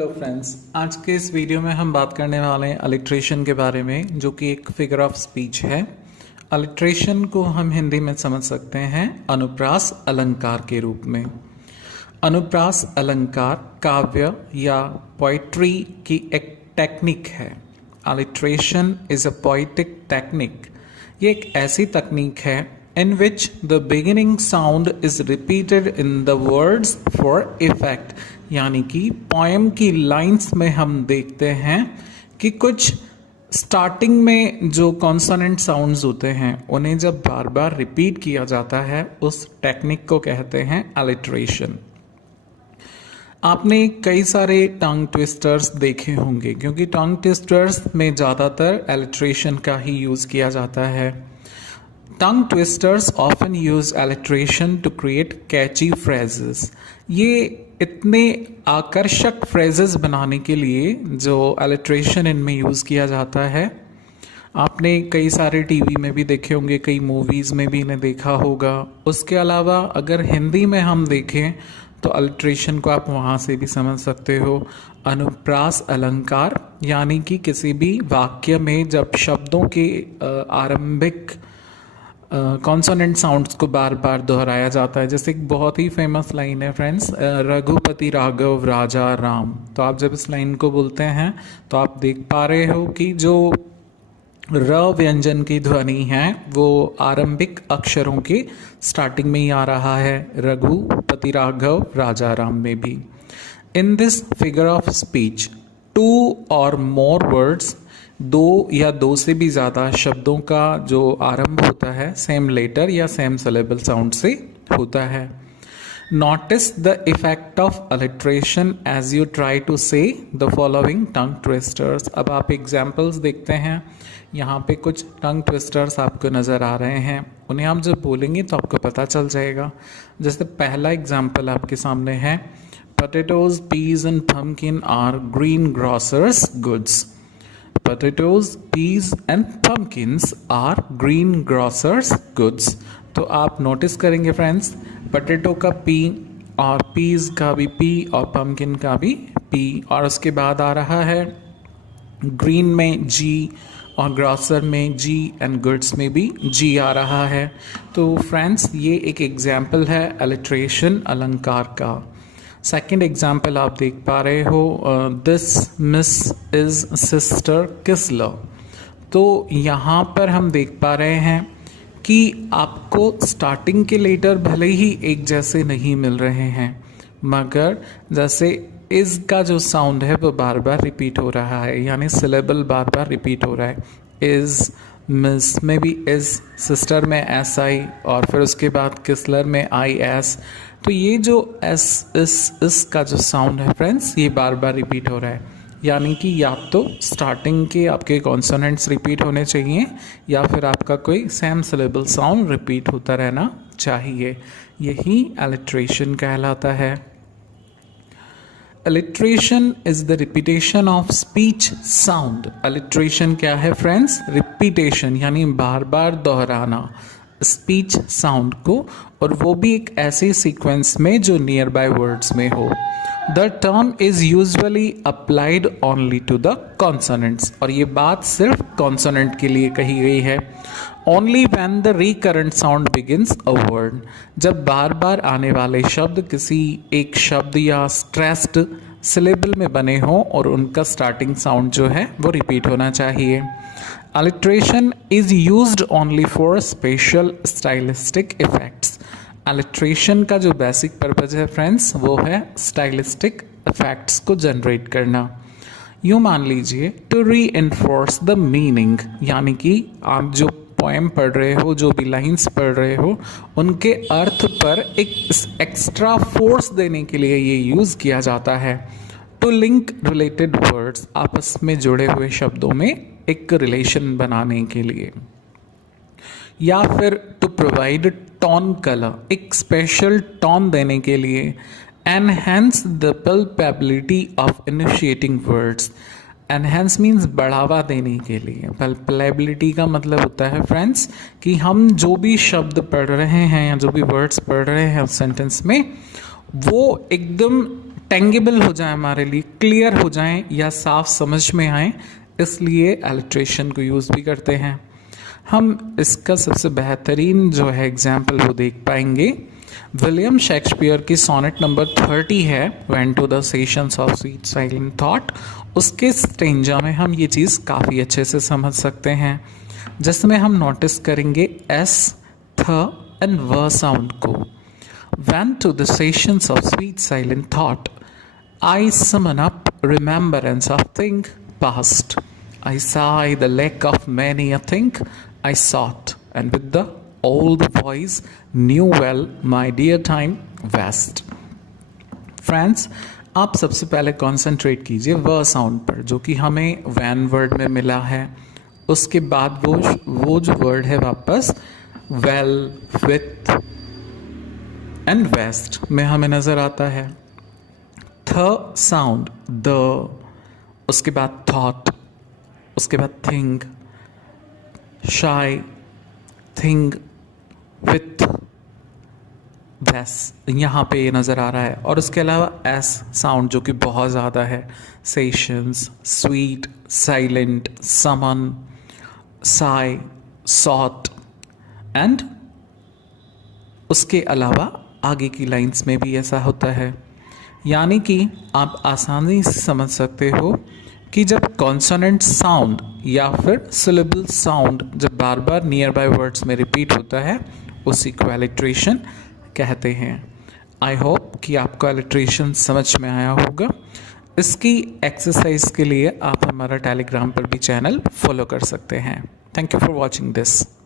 Hello friends, आज के इस वीडियो में हम बात करने वाले हैं अलिट्रेशन के बारे में, जो कि एक फिगर ऑफ स्पीच है। अलिट्रेशन को हम हिंदी में समझ सकते हैं अनुप्रास अलंकार के रूप में। अनुप्रास अलंकार काव्य या पोइट्री की एक टेक्निक है। Alliteration is a poetic technique. ये एक ऐसी तकनीक है in which the beginning sound is repeated in the words for effect। यानी कि पोएम की लाइंस में हम देखते हैं कि कुछ स्टार्टिंग में जो कॉन्सोनेंट साउंड्स होते हैं उन्हें जब बार बार रिपीट किया जाता है, उस टेक्निक को कहते हैं अलिट्रेशन। आपने कई सारे टंग ट्विस्टर्स देखे होंगे, क्योंकि टंग ट्विस्टर्स में ज़्यादातर अलिट्रेशन का ही यूज़ किया जाता है। Tongue twisters often use alliteration to create catchy phrases। ये इतने आकर्षक phrases बनाने के लिए जो alliteration इनमें यूज़ किया जाता है, आपने कई सारे टीवी में भी देखे होंगे, कई मूवीज़ में भी इन्हें देखा होगा। उसके अलावा अगर हिंदी में हम देखें तो alliteration को आप वहाँ से भी समझ सकते हो। अनुप्रास अलंकार यानी कि किसी भी वाक्य में जब शब्दों के आरंभिक कॉन्सोनेंट साउंड्स को बार बार दोहराया जाता है। जैसे एक बहुत ही फेमस लाइन है फ्रेंड्स, रघुपति राघव राजा राम। तो आप जब इस लाइन को बोलते हैं तो आप देख पा रहे हो कि जो र व्यंजन की ध्वनि है वो आरंभिक अक्षरों के स्टार्टिंग में ही आ रहा है, रघुपति राघव राजा राम में भी। In this figure of speech 2 और मोर वर्ड्स, 2 या 2 से भी ज़्यादा शब्दों का जो आरंभ होता है सेम लेटर या सेम सिलेबल साउंड से होता है। Notice the effect of alliteration as you try to say the following tongue twisters. अब आप एग्जाम्पल्स देखते हैं, यहाँ पे कुछ टंग ट्विस्टर्स आपको नज़र आ रहे हैं, उन्हें आप जब बोलेंगे तो आपको पता चल जाएगा। जैसे पहला एग्जाम्पल आपके सामने है, potatoes peas and pumpkin are green grocers goods. Potatoes, peas and pumpkins are green grocers goods। तो आप नोटिस करेंगे फ्रेंड्स, पोटैटो का पी और पीज का भी पी और पम्पकिन का भी पी, और उसके बाद आ रहा है ग्रीन में जी और ग्रॉसर में जी एंड गुड्स में भी जी आ रहा है। तो फ्रेंड्स ये एक एग्जाम्पल है अलिट्रेशन अलंकार का। सेकेंड एग्जाम्पल आप देख पा रहे हो, this miss is sister Chrysler. तो यहाँ पर हम देख पा रहे हैं कि आपको स्टार्टिंग के लेटर भले ही एक जैसे नहीं मिल रहे हैं, मगर जैसे इज का जो साउंड है वो बार बार रिपीट हो रहा है, यानी सिलेबल बार बार रिपीट हो रहा है। इज, मिस में भी इज, सिस्टर में एस आई, और फिर उसके बाद किसलर में आई एस। तो ये जो एस इस का जो साउंड है फ्रेंड्स, ये बार बार रिपीट हो रहा है। यानी कि या तो स्टार्टिंग के आपके कॉन्सोनेंट्स रिपीट होने चाहिए या फिर आपका कोई सेम सिलेबल साउंड रिपीट होता रहना चाहिए। यही अलिट्रेशन कहलाता है। Alliteration is the repetition of speech sound. Alliteration क्या है फ्रेंड्स? रिपीटेशन यानी बार बार दोहराना स्पीच साउंड को, और वो भी एक ऐसे सीक्वेंस में जो नियर बाय वर्ड्स में हो। The term is usually applied only to the consonants, और ये बात सिर्फ कॉन्सोनेंट के लिए कही गई है। Only when the recurrent sound begins a word. जब बार बार आने वाले शब्द किसी एक शब्द या स्ट्रेस्ड सिलेबल में बने हों और उनका स्टार्टिंग साउंड जो है वो रिपीट होना चाहिए। Alliteration is used only for special stylistic effects। Alliteration का जो बेसिक पर्पज है फ्रेंड्स वो है स्टाइलिस्टिक इफेक्ट्स को जनरेट करना। यूँ मान लीजिए टू री इन्फोर्स द मीनिंग, यानी कि आप जो पोएम पढ़ रहे हो, जो भी लाइंस पढ़ रहे हो, उनके अर्थ पर एक एक्स्ट्रा फोर्स देने के लिए ये यूज़ किया जाता है। टू लिंक रिलेटेड वर्ड्स, आपस में जुड़े हुए शब्दों में एक रिलेशन बनाने के लिए, या फिर टू प्रोवाइड टोन कलर, एक स्पेशल टोन देने के लिए। Enhance the palpability of initiating words. Enhance means बढ़ावा देने के लिए। पल्पेबिलिटी का मतलब होता है फ्रेंड्स कि हम जो भी शब्द पढ़ रहे हैं या जो भी वर्ड्स पढ़ रहे हैं उस सेंटेंस में, वो एकदम टेंगेबल हो जाए, हमारे लिए क्लियर हो जाएं या साफ समझ में आए, इसलिए एलिट्रेशन को यूज़ भी करते हैं। हम इसका सबसे बेहतरीन जो है एग्जाम्पल वो देख पाएंगे, विलियम शेक्सपियर की सोनेट नंबर 30 है, went to the sessions of sweet silent thought. उसके स्टेंजा में हम ये चीज़ काफ़ी अच्छे से समझ सकते हैं, जिसमें हम नोटिस करेंगे एस, थ एंड व साउंड को। Went to the sessions of sweet silent thought, I summon up remembrance of thing past, I sigh the lack of many a thing I sought, and with the old voice knew well my dear time west. Friends, आप सबसे पहले concentrate कीजिए व sound पर, जो कि हमें van word में मिला है। उसके बाद वो जो वर्ड है वापस वेल, विथ एंड वेस्ट में हमें नज़र आता है। थ साउंड द, उसके बाद थॉट, उसके बाद थिंग, शाई, थिंग, विथ, वेस यहाँ पे ये नज़र आ रहा है। और उसके अलावा एस साउंड जो कि बहुत ज़्यादा है, sessions, sweet, silent, summon, sigh, sought and उसके अलावा आगे की लाइंस में भी ऐसा होता है। यानी कि आप आसानी से समझ सकते हो कि जब कॉन्सोनेंट साउंड या फिर सिलेबल साउंड जब बार बार नियर बाय वर्ड्स में रिपीट होता है, उसी को एलिट्रेशन कहते हैं। आई होप कि आपको एलिट्रेशन समझ में आया होगा। इसकी एक्सरसाइज के लिए आप हमारा टेलीग्राम पर भी चैनल फॉलो कर सकते हैं। Thank you for watching this.